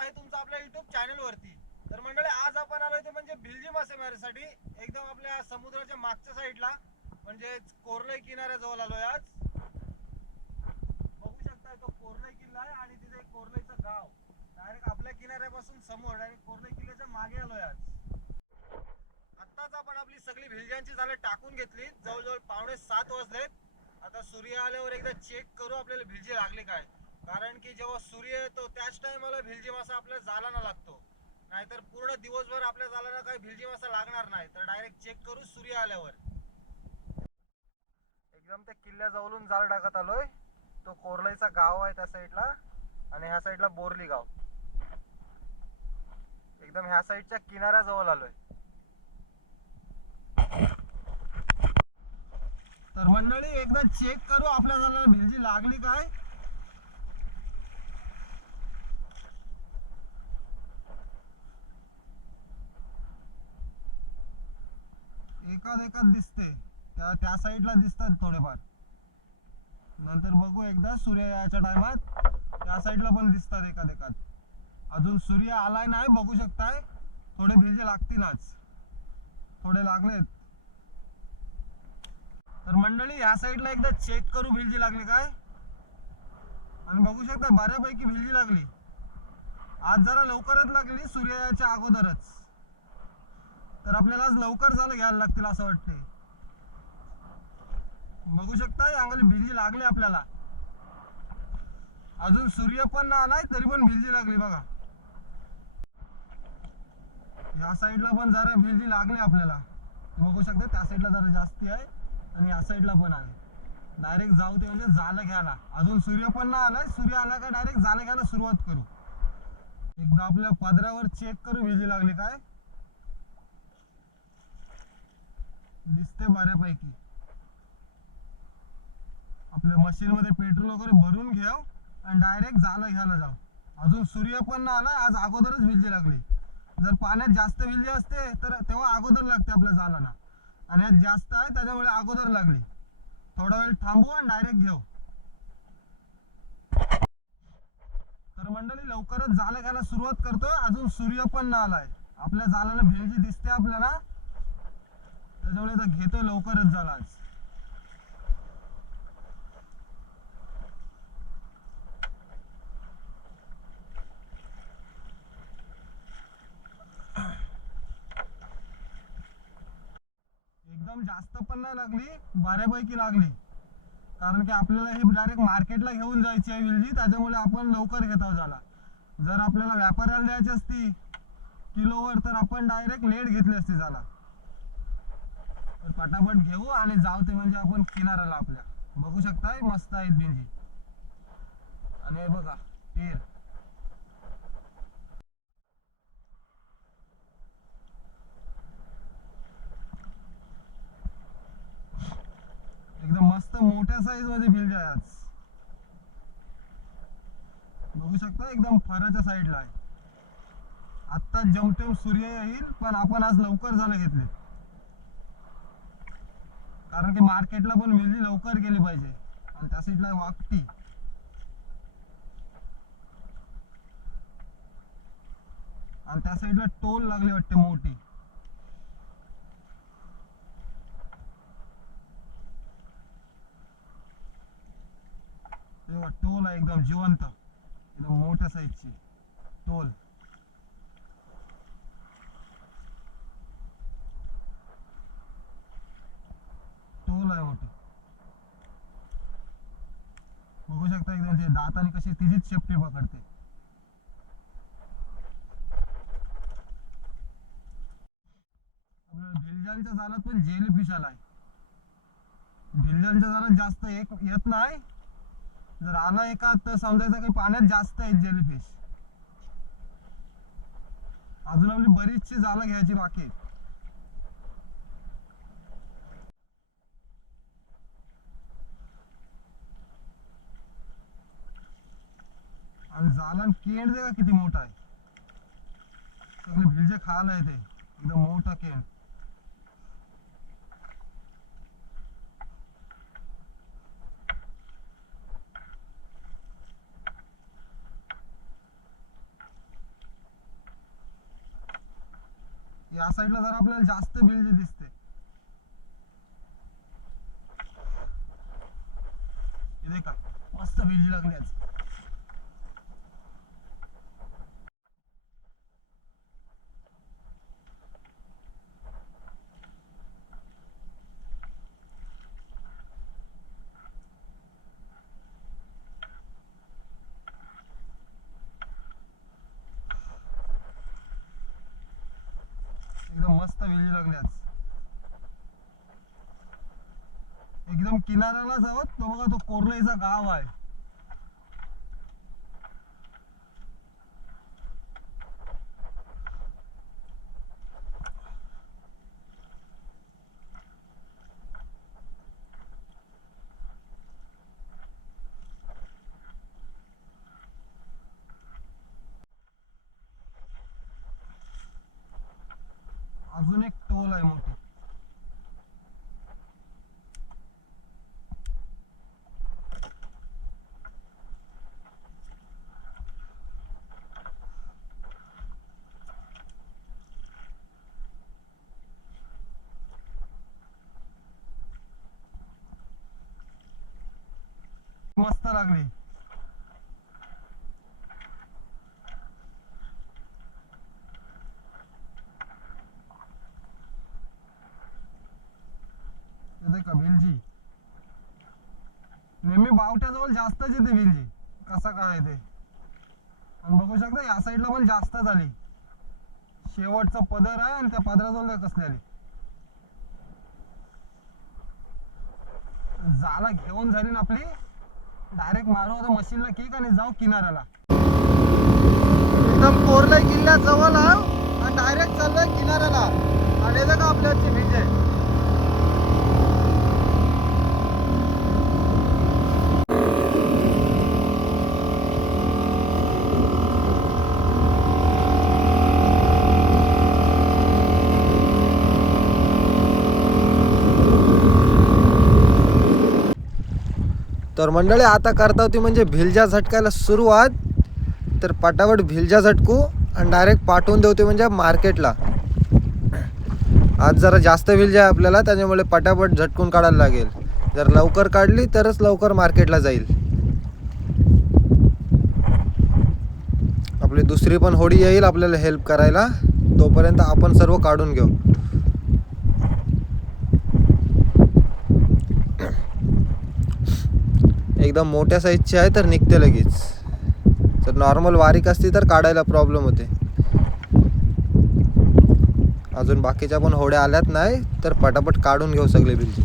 आहे तुमचं आपल्या युट्यूब चॅनल वरती. तर मंडळी आज आपण आलो होतो म्हणजे भिलजी मासेमारीसाठी एकदम आपल्या समुद्राच्या मागच्या साईडला म्हणजे कोरले किनाऱ्या जवळ आलोय आज. बघू शकता तो कोरले किल्ला आहे आणि तिथे कोरलेचं गाव. डायरेक्ट आपल्या किनाऱ्यापासून समोर आणि कोरले किल्ल्याच्या मागे आलोय आज. आत्ताच आपण आपली सगळी भिलज्यांची झालं टाकून घेतली. जवळजवळ पावणे सात वाजलेत. आता सूर्य आल्यावर एकदा चेक करू आपल्याला भिलजी लागली काय. कारण की जेव्हा सूर्य येतो त्याच टायमाला भिलजी मासा आपल्याला जालाना लागतो. नाहीतर पूर्ण दिवसभर आपल्या जालाना काही भिलजी मासा लागणार नाही. तर डायरेक्ट चेक करू सूर्य आल्यावर. एकदम त्या किल्ल्याजवळून जाळ टाकत आलोय. तो कोरलाईचा गाव आहे त्या साईडला आणि ह्या साईडला बोरली गाव. एकदम ह्या साईडच्या किनाऱ्याजवळ आलोय. तर मंडळी एकदा चेक करू आपल्या जालाला भिलजी लागली काय? एकाच एकाच दिसते त्या त्या साईडला दिसतात थोडेफार. नंतर बघू एकदा सूर्य याच्या टायमात त्या साईडला पण दिसतात एकात एकात अजून सूर्य आलाय नाही बघू शकताय. थोडे भिजे लागतीलच थोडे लागलेत. तर मंडळी या साईडला एकदा चेक करू भिलजी लागली काय? आणि बघू शकता बऱ्यापैकी भिलजी लागली. आज जरा लवकरच लागली सूर्याच्या अगोदरच. तर आपल्याला आज लवकर झालं घ्यायला लागतील असं वाटतंय. बघू शकता अंगाला भिजी लागली आपल्याला. अजून सूर्य पण नाही आलाय तरी पण भिजी लागली बघा. या साईडला पण जरा भिजी लागली आपल्याला. बघू शकता त्या साईडला जरा जास्ती आहे आणि या साईडला पण आहे. डायरेक्ट जाऊ ते म्हणजे झालं घ्यायला. अजून सूर्य पण नाही आलाय सूर्य आला का डायरेक्ट झालं घ्यायला सुरुवात करू. एकदा आपल्या पदरावर चेक करू भिजी लागली काय? दिसते बऱ्यापैकी. आपल्या मशीन मध्ये पेट्रोल वगैरे भरून घेऊ आणि डायरेक्ट जालं घ्यायला जाऊ अजून सूर्य पण नाही आज अगोदरच भिजली लागली. जर पाण्यात जास्त भिजली असते तर तेव्हा अगोदर लागते आपल्या जालाना आणि आज जास्त आहे त्याच्यामुळे अगोदर लागली. थोडा वेळ थांबू आणि डायरेक्ट घेऊ. तर मंडळी लवकरच जालं घ्यायला सुरुवात करतोय. अजून सूर्य पण ना आलाय. आपल्या जालाला भेलजी दिसते आपल्याला. त्याच्यामुळे आता घेतोय लवकरच झाला आज. एकदम जास्त पण नाही लागली बऱ्यापैकी लागली. कारण की आपल्याला हे डायरेक्ट मार्केटला घेऊन जायची आहे विलजी त्याच्यामुळे आपण लवकर घेतो झाला. जर आपल्याला व्यापाऱ्याला द्यायची असती किलोवर तर आपण डायरेक्ट लेट घेतली असती झाला. तर पटापट घेऊ आणि जाऊ ते म्हणजे आपण किनाऱ्याला आपल्या. बघू शकताय मस्त आहेत भिंजी आणि बघा तीर एकदम मस्त मोठ्या साईजमध्ये भिंजी आहे आज. बघू शकता एकदम फराच्या साईडला आहे. आत्ता जमतेम सूर्य येईल पण आपण आज लवकर झालं घेतले कारण की मार्केटला पण मिरची लवकर गेली पाहिजे. आणि त्या साईडला वाकटी आणि त्या साईडला टोल लागली वाटते मोठी. टोल आहे एकदम जिवंत. एकदम मोठ्या साईजची टोल आहे मोठी बघू शकता एकदम दाताने कशी तिचीच शेपटी पकडते. आपल्या जालात पण जेल फिश आलाय भिलजांच्या जालात जास्त एक येत नाही. जर आला एका तर समजायचं की पाण्यात जास्त आहेत जेलीफिश अजून आपली बरीचशी जालं घ्यायची बाकी आहेत आणि जालन केंड दे का किती मोठा आहे? सगळे भिलजे खायला येते. एकदम मोठा केंड. या साईडला जरा आपल्याला जास्त बिलजे दिसते वेलजी लागली आज एकदम मस्त वेली लागली आज एकदम किनाऱ्यालाच आहोत. तो बघा तो कोरलेचा गाव आहे अजून एक टोल आहे मोठी मस्त लागली. का नेहमी बावट्याजवळ जास्तच येते भिलजी. कसा काय ते? आणि बघू शकता या साईडला पण जास्त झाली शेवटचा पदर आहे आणि त्या पदराजवळ कसली आली? जाला घेऊन झाली ना आपली. डायरेक्ट मारू आता मशीनला केक आणि जाऊ किनाऱ्याला. एकदम कोरलाई किल्ल्या जवळ आणि डायरेक्ट चाललोय किनाऱ्याला. आणि का आपल्याची आहे. तर मंडळी आता करता होती म्हणजे भिलजा झटकायला सुरुवात. तर पटापट भिलजा झटकू आणि डायरेक्ट पाठवून देवते म्हणजे मार्केटला. आज जरा जास्त भिलजा आहे आपल्याला त्याच्यामुळे पटापट झटकून काढायला लागेल. जर लवकर काढली तरच लवकर मार्केटला जाईल. आपली दुसरी पण होडी येईल आपल्याला हेल्प करायला. तोपर्यंत आपण सर्व काढून घेऊ. एकदम मोठ्या साईजची आहे तर निघते लगेच. जर नॉर्मल बारीक असती तर काढायला प्रॉब्लेम होते. अजून बाकीच्या पण होड्या आल्यात नाही तर पटापट काढून घेऊ सगळे बिलची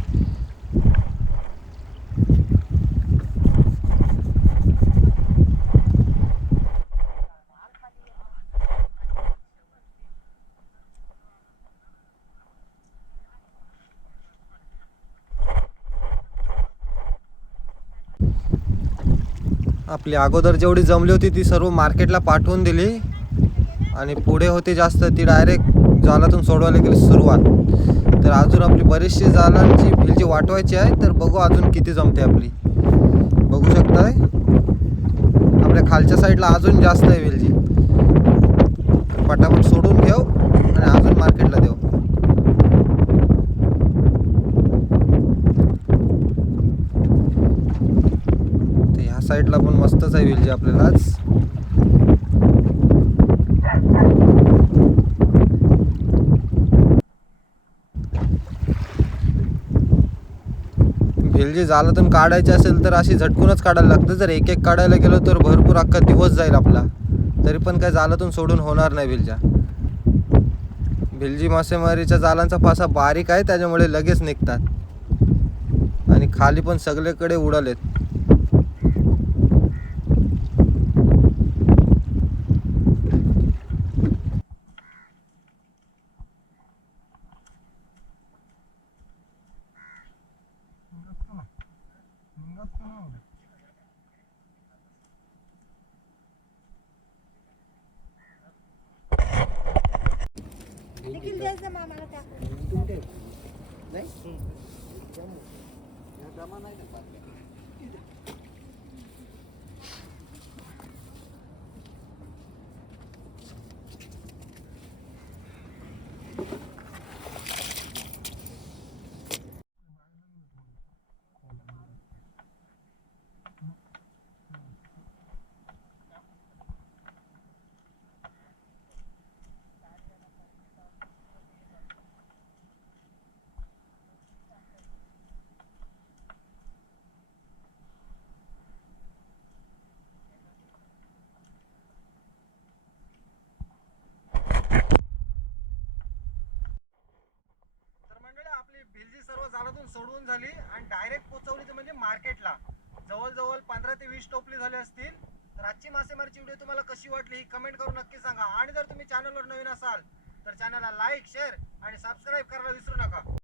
आपली अगोदर जेवढी जमली होती ती सर्व मार्केटला पाठवून दिली. आणि पुढे होती जास्त ती डायरेक्ट जालातून सोडवायला गेली सुरुवात. तर अजून आपली बरीचशी जालांची भिलची वाटवायची आहे तर बघू अजून किती जमते आपली. बघू शकताय? आपल्या खालच्या साईडला अजून जास्त आहे विलजी पटापट सोडून घेऊ आणि अजून मार्केटला देऊ तर ह्या साईडला पण पाहिजे आपल्याला आज झालं जालातून काढायची असेल तर अशी झटकूनच काढायला लागतं. जर एक एक काढायला गेलो तर भरपूर अख्खा दिवस जाईल आपला. तरी पण काय जालातून सोडून होणार नाही भिलजा भिलजी मासेमारीच्या जालांचा फासा बारीक आहे त्याच्यामुळे लगेच निघतात. आणि खाली पण सगळीकडे उडालेत. नाही? झाली आणि डायरेक्ट पोचवली म्हणजे मार्केटला. जवळजवळ पंधरा ते वीस टोपली झाले असतील. तर आजची मासेमारीची व्हिडिओ तुम्हाला कशी वाटली ही कमेंट करून नक्की सांगा. आणि जर तुम्ही चॅनलवर नवीन असाल तर चॅनलला लाईक शेअर आणि सबस्क्राईब करायला विसरू नका.